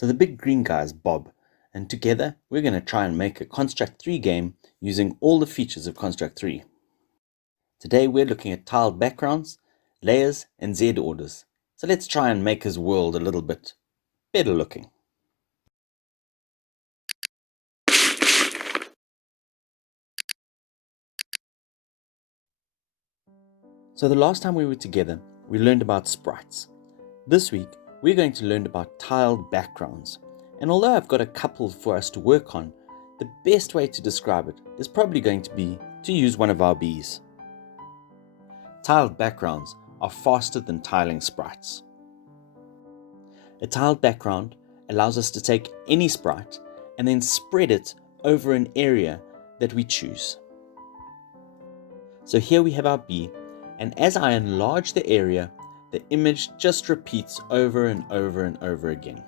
So the big green guy is Bob, and together we're going to try and make a Construct3 game using all the features of Construct3. Today we're looking at tiled backgrounds, layers, and Z orders. So let's try and make his world a little bit better looking. So the last time we were together, we learned about sprites. This week, we're going to learn about tiled backgrounds. And although I've got a couple for us to work on, the best way to describe it is probably going to be to use one of our bees. Tiled backgrounds are faster than tiling sprites. A tiled background allows us to take any sprite and then spread it over an area that we choose. So here we have our bee, and as I enlarge the area, the image just repeats over and over and over again.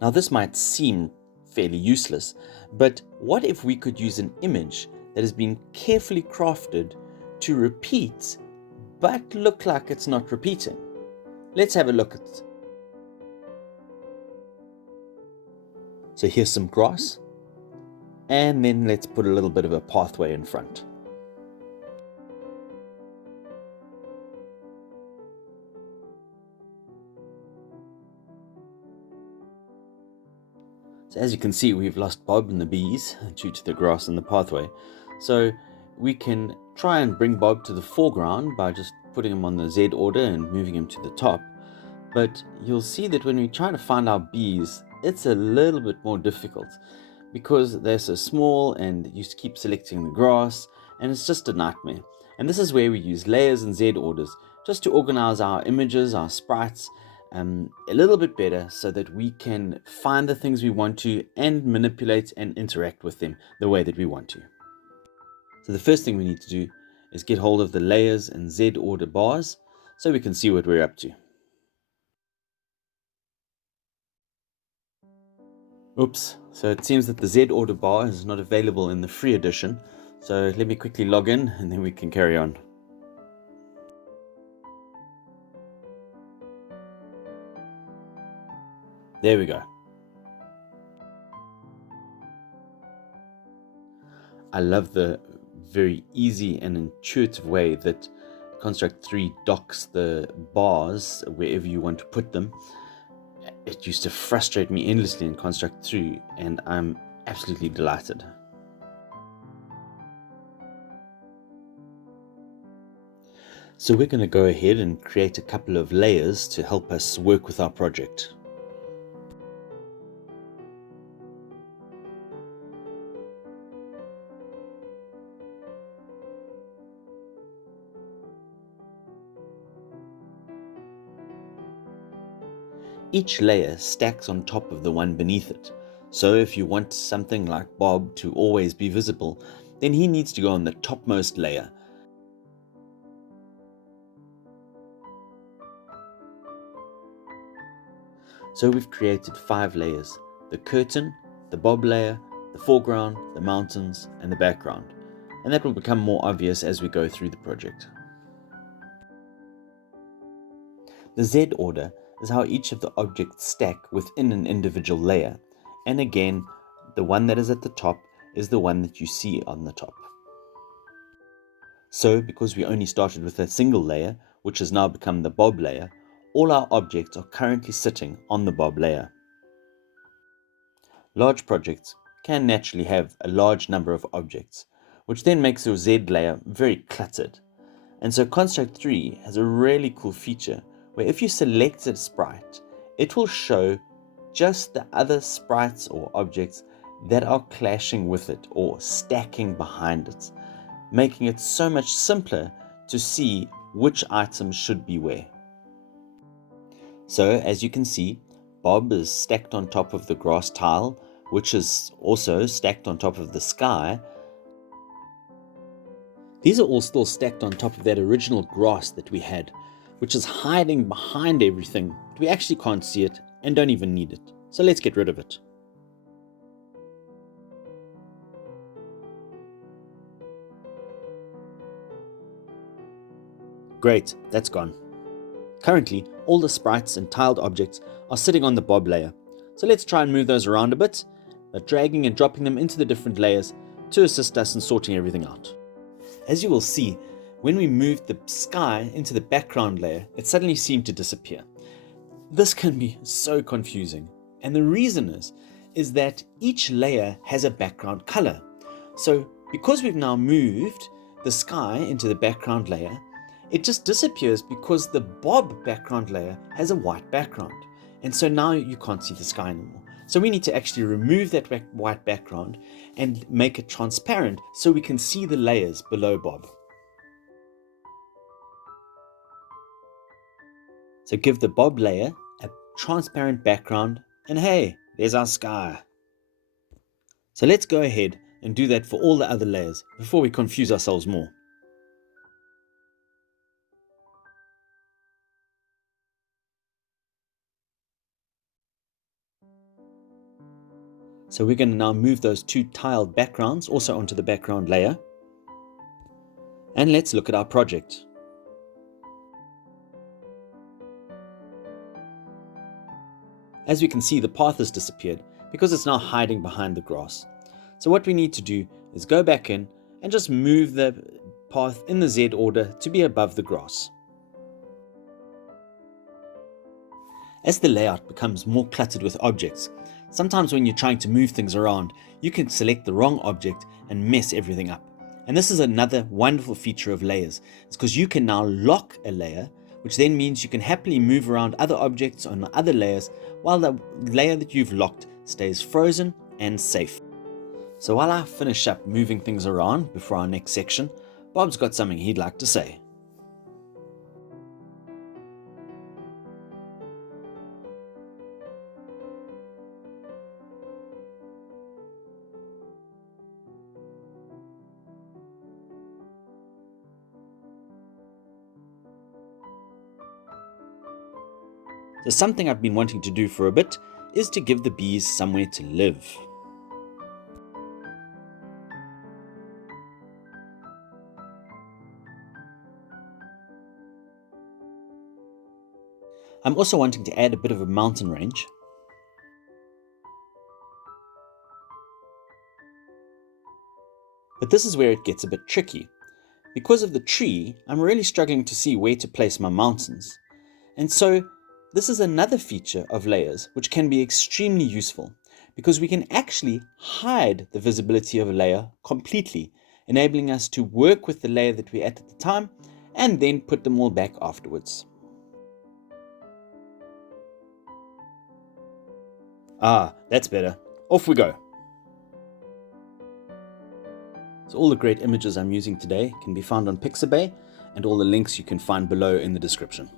Now this might seem fairly useless, but what if we could use an image that has been carefully crafted to repeat but look like it's not repeating? Let's have a look at it. So here's some grass, and then let's put a little bit of a pathway in front. So as you can see, we've lost Bob and the bees due to the grass and the pathway. So we can try and bring Bob to the foreground by just putting him on the Z order and moving him to the top. But you'll see that when we try to find our bees, it's a little bit more difficult because they're so small and you keep selecting the grass, and it's just a nightmare. And this is where we use layers and Z orders just to organize our images, our sprites, a little bit better so that we can find the things we want to and manipulate and interact with them the way that we want to. So the first thing we need to do is get hold of the layers and Z order bars so we can see what we're up to. Oops, so it seems that the Z order bar is not available in the free edition. So let me quickly log in and then we can carry on. There we go. I love the very easy and intuitive way that Construct3 docks the bars wherever you want to put them. It used to frustrate me endlessly in Construct3, and I'm absolutely delighted. So we're going to go ahead and create a couple of layers to help us work with our project. Each layer stacks on top of the one beneath it. So if you want something like Bob to always be visible, then he needs to go on the topmost layer. So we've created 5 layers: the curtain, the Bob layer, the foreground, the mountains, and the background. And that will become more obvious as we go through the project. The Z order is how each of the objects stack within an individual layer. And again, the one that is at the top is the one that you see on the top. So because we only started with a single layer, which has now become the Bob layer, all our objects are currently sitting on the Bob layer. Large projects can naturally have a large number of objects, which then makes your Z layer very cluttered. And so Construct3 has a really cool feature where if you select a sprite, it will show just the other sprites or objects that are clashing with it or stacking behind it, making it so much simpler to see which items should be where. So as you can see, Bob is stacked on top of the grass tile, which is also stacked on top of the sky. These are all still stacked on top of that original grass that we had, which is hiding behind everything, but we actually can't see it and don't even need it. So let's get rid of it. Great, that's gone. Currently, all the sprites and tiled objects are sitting on the Bob layer, So let's try and move those around a bit, by dragging and dropping them into the different layers to assist us in sorting everything out. As you will see, when we moved the sky into the background layer, it suddenly seemed to disappear. This can be so confusing, and the reason is that each layer has a background color. So because we've now moved the sky into the background layer, it just disappears because the Bob background layer has a white background. And so now you can't see the sky anymore. So we need to actually remove that white background and make it transparent so we can see the layers below Bob. So give the Bob layer a transparent background, and hey, there's our sky. So let's go ahead and do that for all the other layers before we confuse ourselves more. So we're going to now move those two tiled backgrounds also onto the background layer. And let's look at our project. As we can see, the path has disappeared because it's now hiding behind the grass. So what we need to do is go back in and just move the path in the Z order to be above the grass. As the layout becomes more cluttered with objects, sometimes when you're trying to move things around, you can select the wrong object and mess everything up. And this is another wonderful feature of layers. It's because you can now lock a layer, which then means you can happily move around other objects on other layers while the layer that you've locked stays frozen and safe. So while I finish up moving things around before our next section, Bob's got something he'd like to say. So something I've been wanting to do for a bit is to give the bees somewhere to live. I'm also wanting to add a bit of a mountain range. But this is where it gets a bit tricky. Because of the tree, I'm really struggling to see where to place my mountains. And so this is another feature of layers which can be extremely useful because we can actually hide the visibility of a layer completely, enabling us to work with the layer that we're at the time and then put them all back afterwards. Ah, that's better. Off we go. So all the great images I'm using today can be found on Pixabay, and all the links you can find below in the description.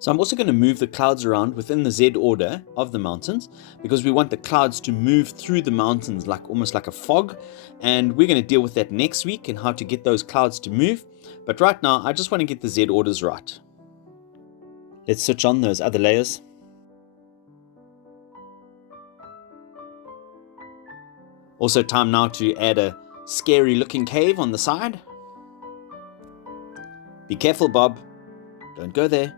So I'm also going to move the clouds around within the Z order of the mountains because we want the clouds to move through the mountains almost like a fog, and we're going to deal with that next week and how to get those clouds to move. But right now I just want to get the Z orders right. Let's switch on those other layers. Also time now to add a scary looking cave on the side. Be careful, Bob. Don't go there.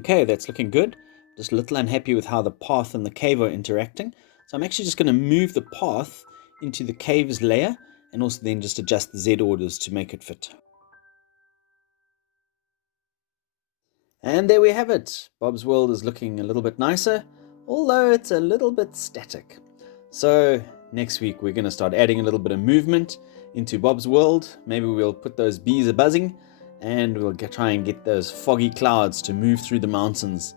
Okay, that's looking good. Just a little unhappy with how the path and the cave are interacting. So I'm actually just going to move the path into the caves layer and also then just adjust the Z orders to make it fit. And there we have it. Bob's world is looking a little bit nicer, although it's a little bit static. So next week we're going to start adding a little bit of movement into Bob's world. Maybe we'll put those bees a buzzing and we'll try and get those foggy clouds to move through the mountains